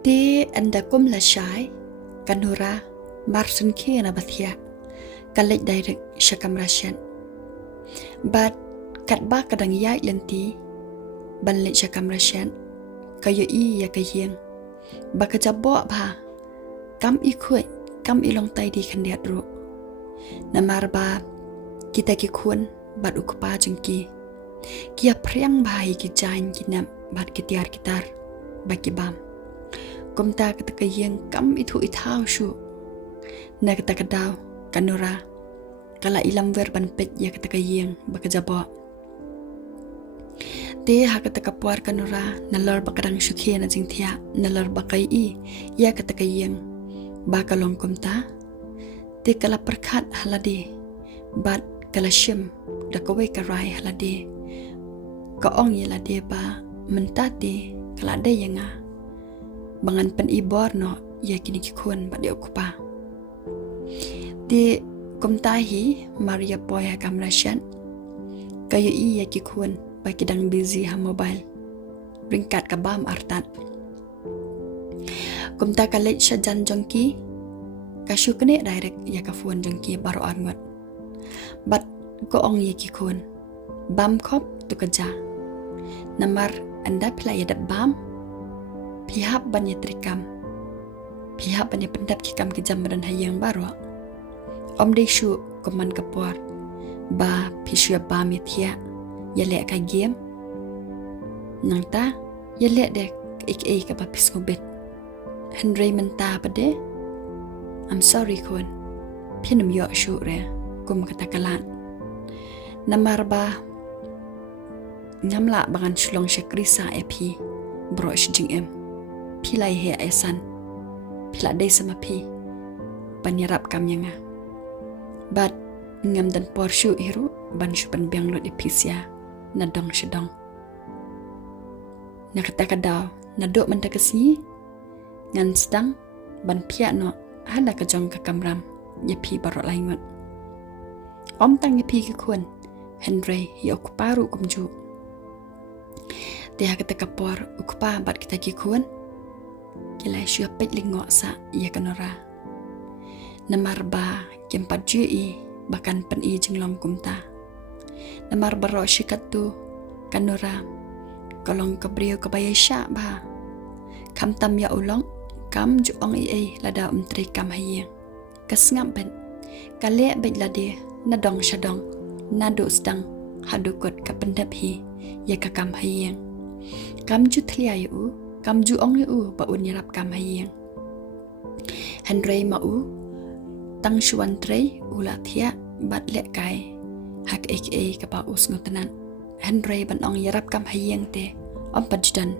Ti anda kum la shai kanura marsun ki na bathia kalek direct syakam rasyan. But kat ba kadang yai lenti ban lek syakam rasyan kayo I ya kayeng ba kajabo ba kam ikut kam ilong tai di kandiat ru namar ba kita ki kun bat ukpa jengki kia priang bahai ki jain kinam bat kitiar kitar baki bam kumta kata kayeng kam itu ithau shu na kata kadau kanura kala ilam ver ban pet ya kata kayeng bakajabo te ha kata kapuar kanura nalor bakadang syukhe na jingthia nalor bakai I ya kata kayeng bakalong kumta te kala perkhat halade bat kala shim dakawe karai halade kaong yalade ba mentate kala de yanga bangan pen ibor no ya kini kikun ba de okupa de kumtahi Maria poya kamrasyan kayo I ya kikun ba kidang busy ha mobile ringkat kabam artat kumta kalet sya jan jongki kasyu kene direct ya ka phone jongki baro arngot bat ko ong ye kikun bam kop tu kerja namar anda pila ya dat bam pihak banyak trikam pihak banyak pendap kikam kejam badan hayang baro om de shu koman kapuar ba pisya bam ya ya lek ka game nang ta ya lek dek ik ka ba pis ngobet Henry menta pade I'm sorry kun pinam yo shu re kum kata kalan namar ba ngamla bangan shlong shakrisa epi bro shjing em pilai he esan pila dei sama pi panyarap kam yanga but ngam dan porshu iru ban shupan biang lo episia na dong shedong na kata kadau na dok man takasni ngan sedang ban pia no hana ka jong ka kamram ya pi barok laingot om tang ya pi ki kun Henry ya okuparu kumju dia kata kapor ukupa bat kita ki kun kila syu pet lingo sa ya kanora namar ba kempat jui bahkan pen I jenglom kumta namar barok syikat tu kanora kolong kebriu kebaya syak ba kam tam ya ulong kam juong I lada umtri kam hayeng kasngam ben kale bet lade nadong syadong nadu sedang hadukut ka pendap hi ya ka kam hayeng kam ju thlia yu kam juong yu ba unyarap kam hayeng Henry mau tang shuan trei ula thia bat le kai hak ka ba us ngotanan Henry ban ong yarap kam hayeng te om pajdan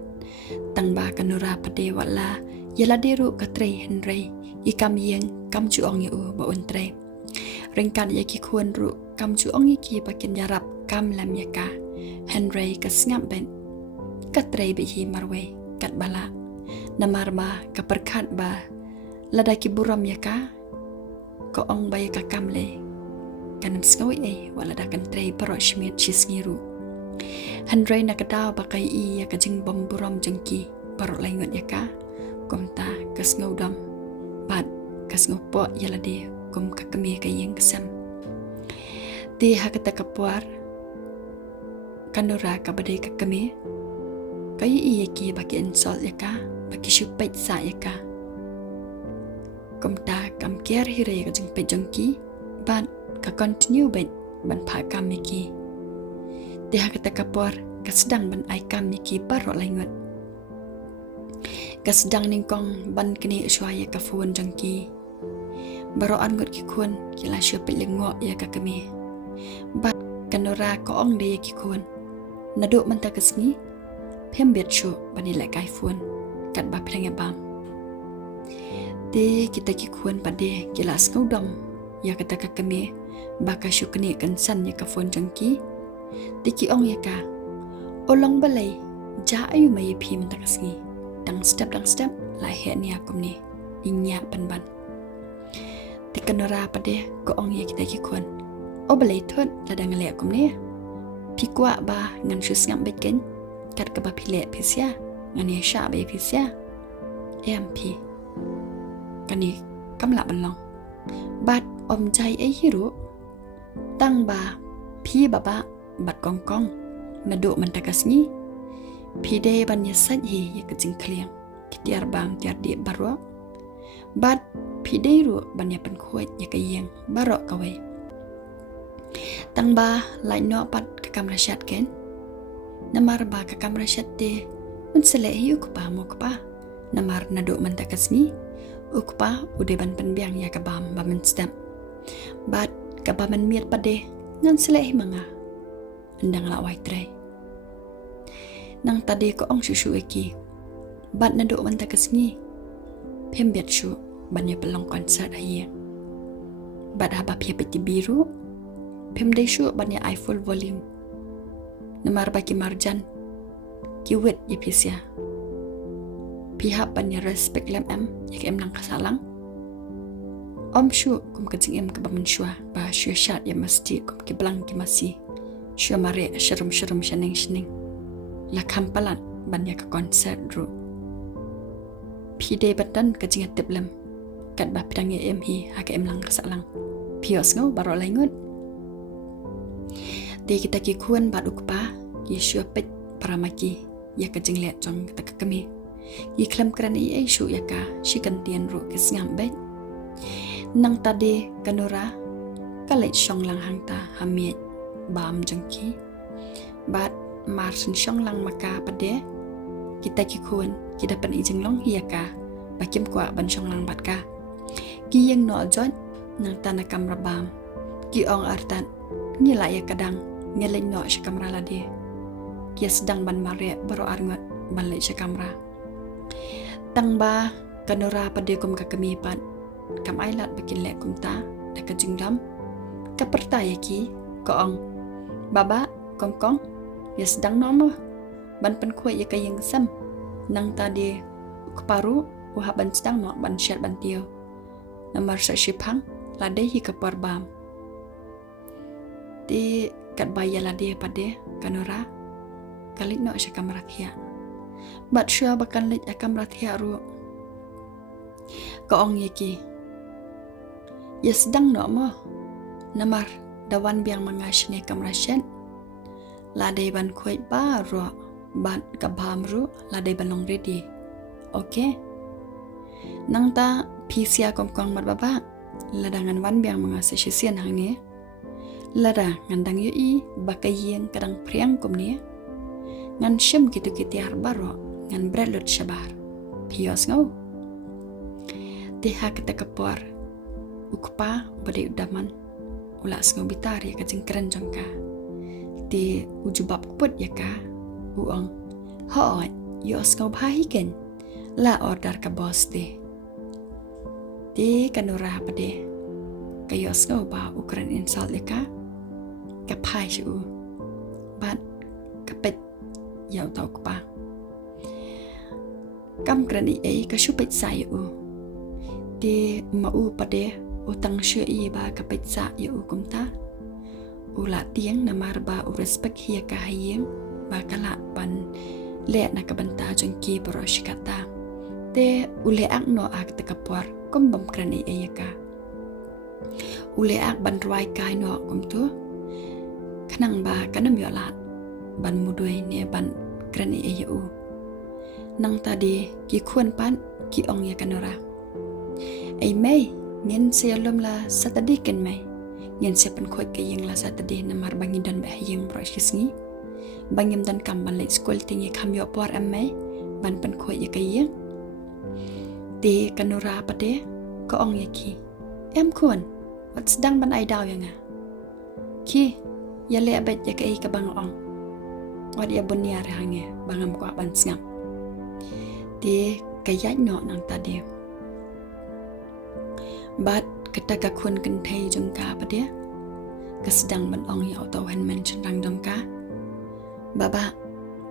tang ba kanura pade wala yala deru katre Henry I kam yeng kam juong yu ba untre ringkan ya ki kun ru kam juong ki bakin yarap kam lam yaka Henry kasngam ben katre bi hi marwe kat bala namar ba kaperkhat ba lada ki buram yaka ko ong bay ka kamle kanam skawi wala da kan trei paro shmiet chisngiru Henry nakadaw bakay I ya kajing bomburam jengki paro laingot yaka kumta kasngudam bat kasngupo yalade kum kakame kayeng kesam ti hakata kapuar kanura kabade kakame kay I ki baki insult yaka baki shupait sa yaka kumta kam kiar hire ka jeng pe jengki ban ka continue ban pha kam miki dia kata kapor ka sedang ban ai kam miki paro laingot ka sedang ningkong ban kini uswaya ka phone jengki baro angot ki kun kila syupe lengo ya ka kami ba kanora ko ong de ki kun nado man ta kasni pembet shu bani la kai phone kat ba plenga bam te kita ki kun pade kilas ngaudam ya kata ka kami baka syukni kan san ya ka phone jangki te ki ong ya ka olong balai ja ayu mai phi man takasni dang step lai he ni akum ni inya ban te kanora pade ko ong ya kita ki kun o balai thot la dang le akum ni phi kwa ba ngan shus ngam beken kat ka ba phile phisia ngan ya sha ba phisia em pi kani kamla banlong bat om chai ai hiru tang ba pi baba bat kong kong na do man takasni pi de ban ya sat hi ya kajing kliang kitiar bam tiar di barwa bat pi de ru ban ya pan khoi ya kayeng baro kawai tang ba lai no pat ka kamra shat ken namar ba ka kamra shat de un sele hi ukpa mo kpa namar na do man takasni ukpa ude ban penbiang ya kabam ba men stem bat kabaman miat pade ngan sele hi manga endang la wai trai nang tade ko ong susu eki bat na do man takasni phem bet shu ban ya pelong concert aye bat haba pia peti biru phem de shu ban ya full volume namar ba ki marjan ki wet ye pisia pihak ban ya respect lem em yak em nang kasalang om shu kum kajing em ka bamen shua ba shu shat ya masti kum ki blang ki masi shu mare sharum shaning la kampalan ban ya ka concert ru pide batan kajing atip lem kat ba pidang em hi ha ka em lang kasalang pios ngau baro laingut de kita ki kuan ba ukpa ki shu pet paramaki ya kajing le chong ta kami yi klam kran ai shu ya ka shikan tian ru ke sngam bet nang tade kanora kalai shong lang hang ta hamiet bam jangki bat mar sun shong lang maka pade kita ki kun kita pan ijing long hiya ka bakim kwa ban shong lang bat ka ki yang no jot nang tana kamra bam ki ong artan ni la ya kadang ngeleng no shi kamra la de ki sedang ban mare baro arngot ban le shi kamra tang ba kanora pade kum ka kami pat kam ailat bikin lek kum ta da ka jinglam ka pertaya ki ko ong baba kong kong ya sedang nomo ban pen khoi ya kayeng sam nang tadi keparu uha ban sedang no ban syat ban tio namar sa shipang lade hi ka bam di kat baya lade pade kanora kalit no sya kamera thia bat syua bakan lit kamera thia ru ko ong yeki ya sedang no mo namar dawan biang mangashne kamera shen lade ban khoi ba ro ban kabam ru lade ban long ready okay nang ta pisia kongkong mat baba ladangan wan biang mangase sisian hang ni lada ngandang yui bakayeng kadang priang kum ni ngan shem kitu kitiar baro ngan brelut shabar pios ngau teha kita kapor ukpa bade udaman ulas ngau bitari ka jingkran jongka di ujubab put ya ka uong ho yos ngau bahiken la order ka bos di kanura pade kayos ngau ba ukran insult ya ka kapai shu bat kapet yau tau kpa kam krani ai ka shupet sai di mau pade utang shu i ba kapet sa yu kumta ula tiang namar ba u respect hia ka hayem ba kala ban le na ka banta jengki poroshikata te ule ak no ak te kapor kom bam krani ai ka ule ak ban roi kai no kumtu kanang ba kanam yo lat ban mudoi ne ban krani ayu nang tadi ki khun pan ki ong ya kanora ai mai ngen selom la satadi ken mai ngen sepen khoi ke yeng la satadi namar bangin dan ba yeng proses ngi bangim dan kam ban le school tingi kham yo por am mai ban pen khoi ya ke yeng de kanora pade ko ong ya ki em khun wat sedang ban ai daw yang ki ya le abet ya kai ka bang ong wad ya bunia re hange bangam ko ban sngam ti kayat no nang tadi bat ketaka kun kentai jengka pade kesedang ban ong ya tau han men chen rang jengka baba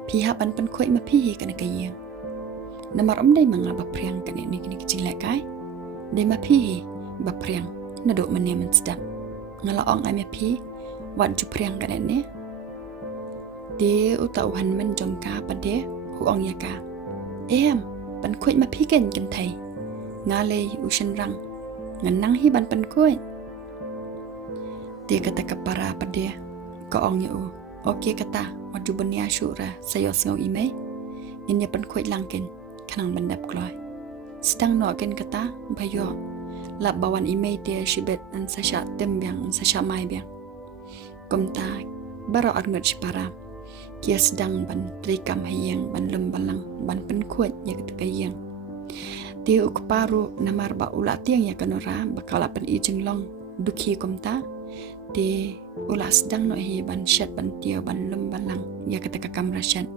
pihak ban pen khoi ma pihi kana kayeng namar om dai manga ba priang kan ni kini kecil kai dai ma pihi ba priang na do men men sedap ngala ong ai ma pi wat ju priang kan ni de utau han men jongka pade hu ong ya ka em ban kuat ma piken kan thai ngale ushan rang nganang hi ban pan kuat dia kata kapara pada ko ong yu oke kata waju benia syura sayo sngau ime inya pan kuat langken kanang bandap kloi sedang no ken kata bayo lap bawan ime dia shibet an sasha tem biang sasha mai biang komta baro arngat sipara kia sedang ban trikam hayang ban lem balang ban pen kuat ya ketika yang dia ukparu namar ba ula tiang ya kanora bakala pen ijeng long dukhi komta di ula sedang no hi ban shat ban tia ban lem balang ya ketika kamrasyan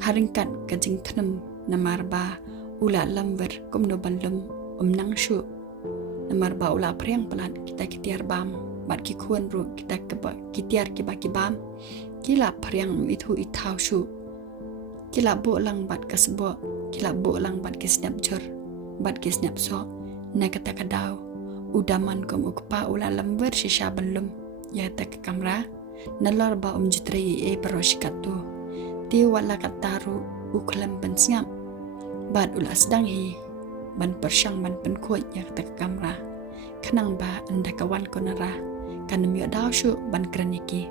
haringkat kajing knem namar ba ula lamver komno ban lem nang shu namar ba ula priang pelan kita kitiar bam bat ki kuan ru kita kitiar ki ba ki bam kila priang itu itau shu kila bo lang bat kasbo kila bo lang bat kisnap jor bat kisnap so na kata kadau udaman kom ukpa ula lamber shisha banlum ya tak kamra nalar ba jitrei e paroshikatu ti wala kataru uklam pensngam bat ula sedang hi ban persyang ban penkuat ya tak kamra kanang ba anda kawan konara kanam yo daw shu ban kraniki